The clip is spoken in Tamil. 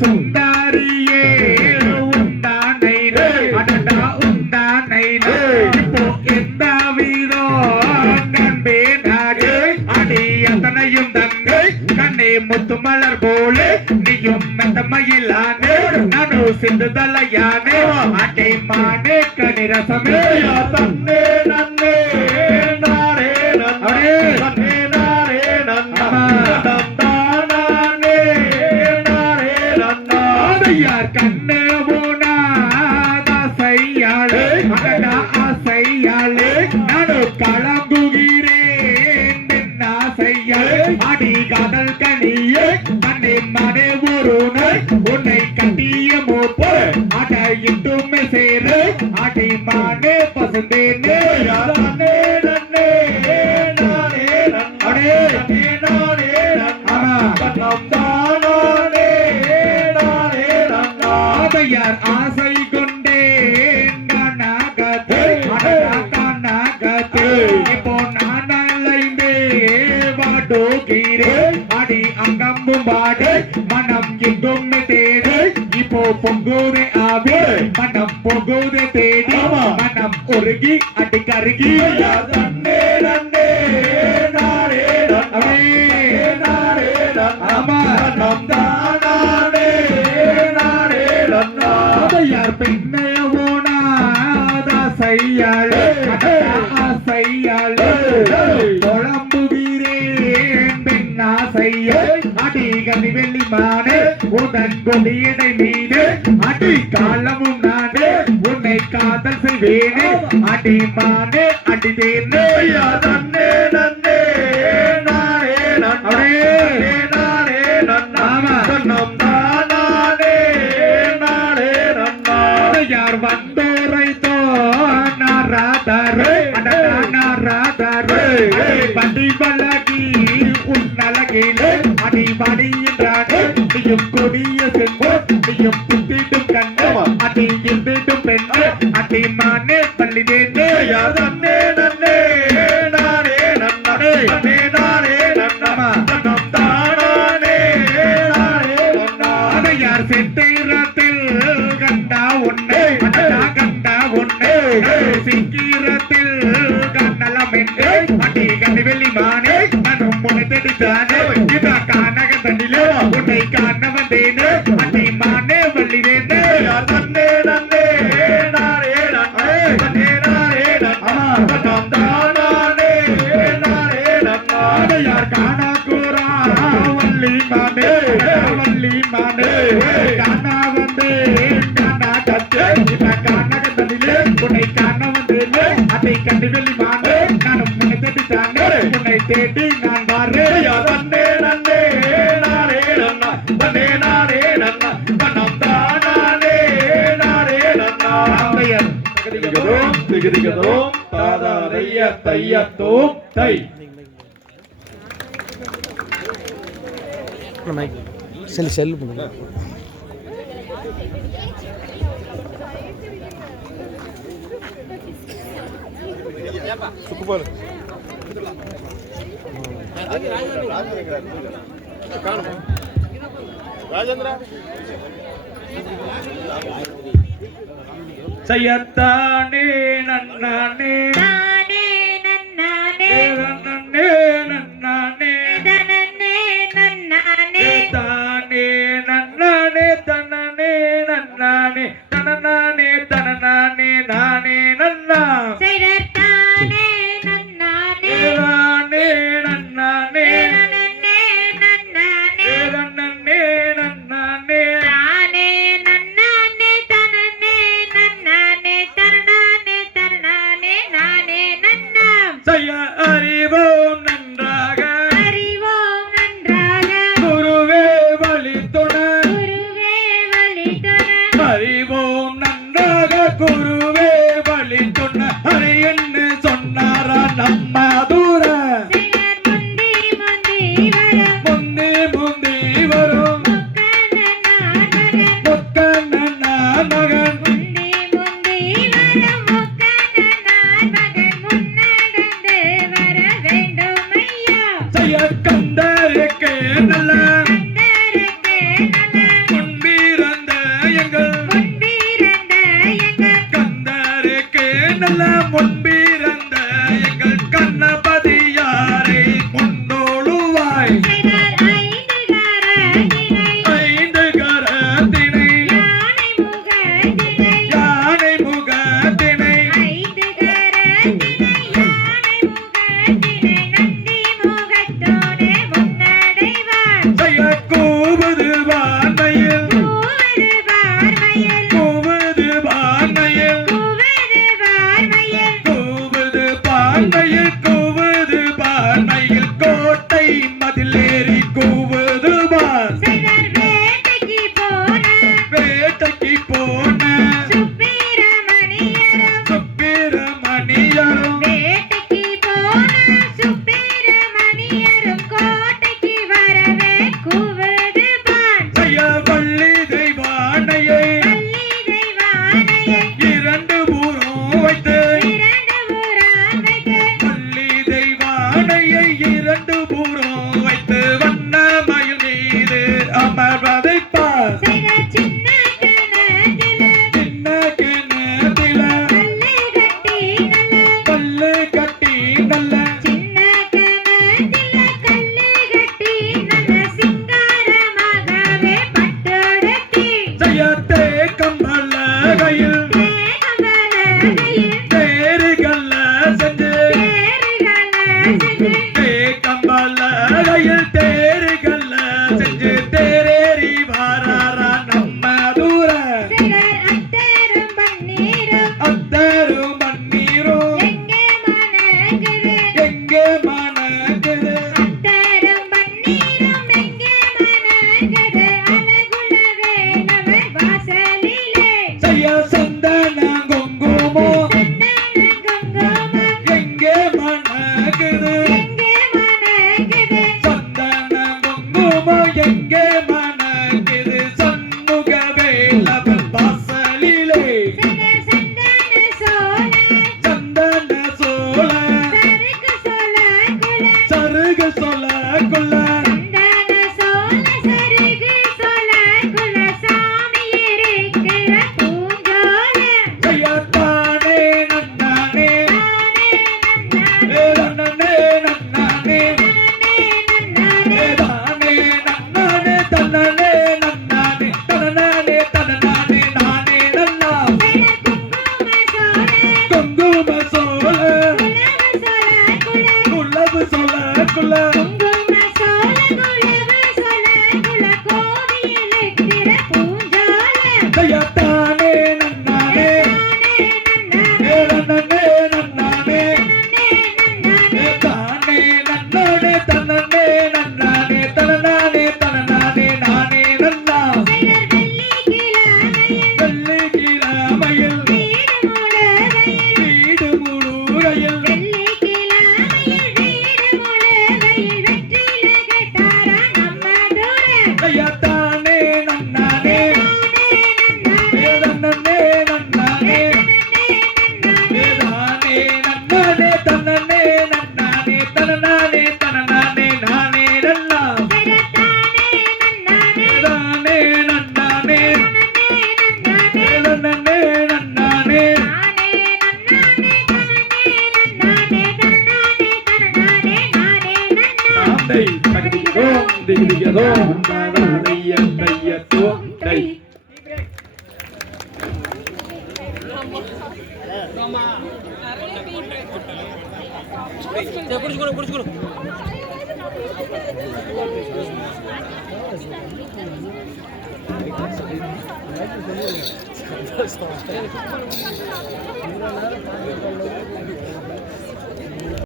சுந்தாரியே உண்டானை அடடா உண்டானை இப்போ எந்த வீரோ கண்டேனாடு அடி அத்தனையும் தங்கை கண்ணே முத்து மலர் போல நீயும் மெத்த மயிலானே நானும் சிந்து தலையானே அட்டை மானே கனிரசமே தன்னே நன்னே நாரே நன்னே நன்னே நாரே நன்னா கண்ணே போனாதையாளே அடடா ஆசையாளே நானு கலங்குகிறேன் ஆசையாளே அடி காதல் கனியே கண்ணே மனே ஒருனை உன்னை கட்டிய மூப்பு அடையிட்டுமே சேரு அடி மானே பசுந்தேனே நன்னே நன்னே நானே நன்னே நானே நன்னா கண்ணம் தானே யார் ஆசை கொண்டேன் கனகத்தே கனகத்தே இப்போ நான் அலைந்தே வாடோகிறேன் அடி அங்கம்பும் பாடு மனம் எங்கும் தேடு இப்போ பொங்குதே ஆவே மனம் பொங்குதே தேடி மனம் உருகி அடி கருகி நன்னே நன்னே நாரே நாரே ஆமா நம் தானே யார் பெண்ணே போனாதையாளே ஆசையாளே குழம்புகிறேன் பெண்ணாசையே அடி கனி வெள்ளி மானே உடன் கொடியடை மீது அடி காலமும் நானே உன்னை காதல் செய்வேனே அடி மானே அடி தேனே நன்னே நன்னே நாரே நன்னே நாரே நன்னாமா நம் யார் வந்தோரை தோணாராதரே அடனாராதரே படி பலகி உன்னலகிலே அடி வடியின்றானே நீயும் கொடிய சென்று நீயும் துத்திடும் கண்ணு அடி இருந்திடும் பெண்ணு அடி மானே பள்ளிதேனே யார் நன்னே நன்னே நானே நன்னே நன்னே நானே நன்னமா நம் தானே நானே நன்னா யார் செத்தீரத்தில் கண்டா உன்னை கண்டா உன்னை சிக்கீரத்தில் கண்ணலம் என்று அடி கண்ணி வெள்ளி மானே நானும் உன்னை தெடித்தானே இதா கானக தண்ணிலே உன்னை காண வந்தேனே அடி மானே வள்ளிதேனே நன்னே நன்னே நாரே நன்னே நன்னே நாரே நன்னா நம் தானே நாரே நன்னா யார் காணா கூறா வள்ளி மானே காணா வந்தே உன்னை காண வந்தேனே அதை கண்டு வெளி மானே நானும் உன்னை தேடித்தானே உன்னை தேடி நான் வாரேன் நன்னே நன்னே நாரே நன்னா நன்னே நாரே நன்னா நம் தானே நாரே நன்னா திகதிகதோம் திகதிகதோம் தாதாரைய தையத்தோம் தை செல் பண்ணுங்க சுக்குபால் ராஜேந்திரா செய்யத்தானே நன்னானே நானே நன்னானே நன்னே நன்னானே தனனே நன்னானே தானே நன்னானே தனனே நன்னானே தனனானே தனனானே நானே நன்னா செய்யத்தானே நன்னானே நானே நன்னானே நன்னே நன்னானே நன்னே நன்னானே நானே நன்னானே தனனே நன்னானே தனனானே தனனானே நானே நன்னா செய்ய அறிவோம் நன்றாக குருவே வழி துண அறிவோம் நன்றாக குருவே வழி துண ஹரி என்று சொன்னாரா நம்ம தூர முந்தி முந்தி வரும் முக்கண்ணன் மகன் மயில் கூவுது பார் மயில் கோட்டை மதிலேறி கூவுது பார் வேட்டைக்கு போன சுப்பிரமணியரும் ஐயா வள்ளி தெய்வானையை இரண்டு ஊரும் வைத்து வள்ளி தெய்வானையை இரண்டு ஊரும் வைத்து வண்ண மயில் மீது அமர்வதை பார் சின்ன கிணத்தில கல்லு கட்டி நல்ல ஜெயத்தே கம்பளகையில் தேருகல்ல சென்று கம்பளகையில் தேருகல்ல சென்று தேரேறி வாராரா நம்ம தூர அத்தரும் பன்னீரும் எங்கே மணக்குது செய்ய சந்தன குங்குமம் எங்கே மணக்குது சந்தன குங்குமம் எங்கே மணக்குது சண்முக வேலவன் வாசலிலே சந்தன சோழ சருகு சொல்லக்குள்ள ஜெயத்தானே நன்னானே நன்னே நன்னானே தானே நன்னானே தன்னனே நன்னானே தனனானே தனனானே நானே நன்னா குங்கும சோழ குலவு சொல்லக்குள்ள ஜெயத்தானே நன்னானே நன்னே நன்னானே தானே நன்னானே தன்னனே நன்னானே தனனானே தனனானே நானே நன்னா வெள்ளிக்கிழமையில் வீடு முழுகையில் ஜெயத்தானே நன்னானே நன்னே நன்னானே தானே நன்னானே தன்னனே நன்னானே தனனானே தனனானே நானே நன்னா தானே நன்னானே நன்னே நன்னானே தாண்டை தகதிகதோம் திகதிகதோம் தானையம் தையத்தோம் தை குடிச்சுக்கணும்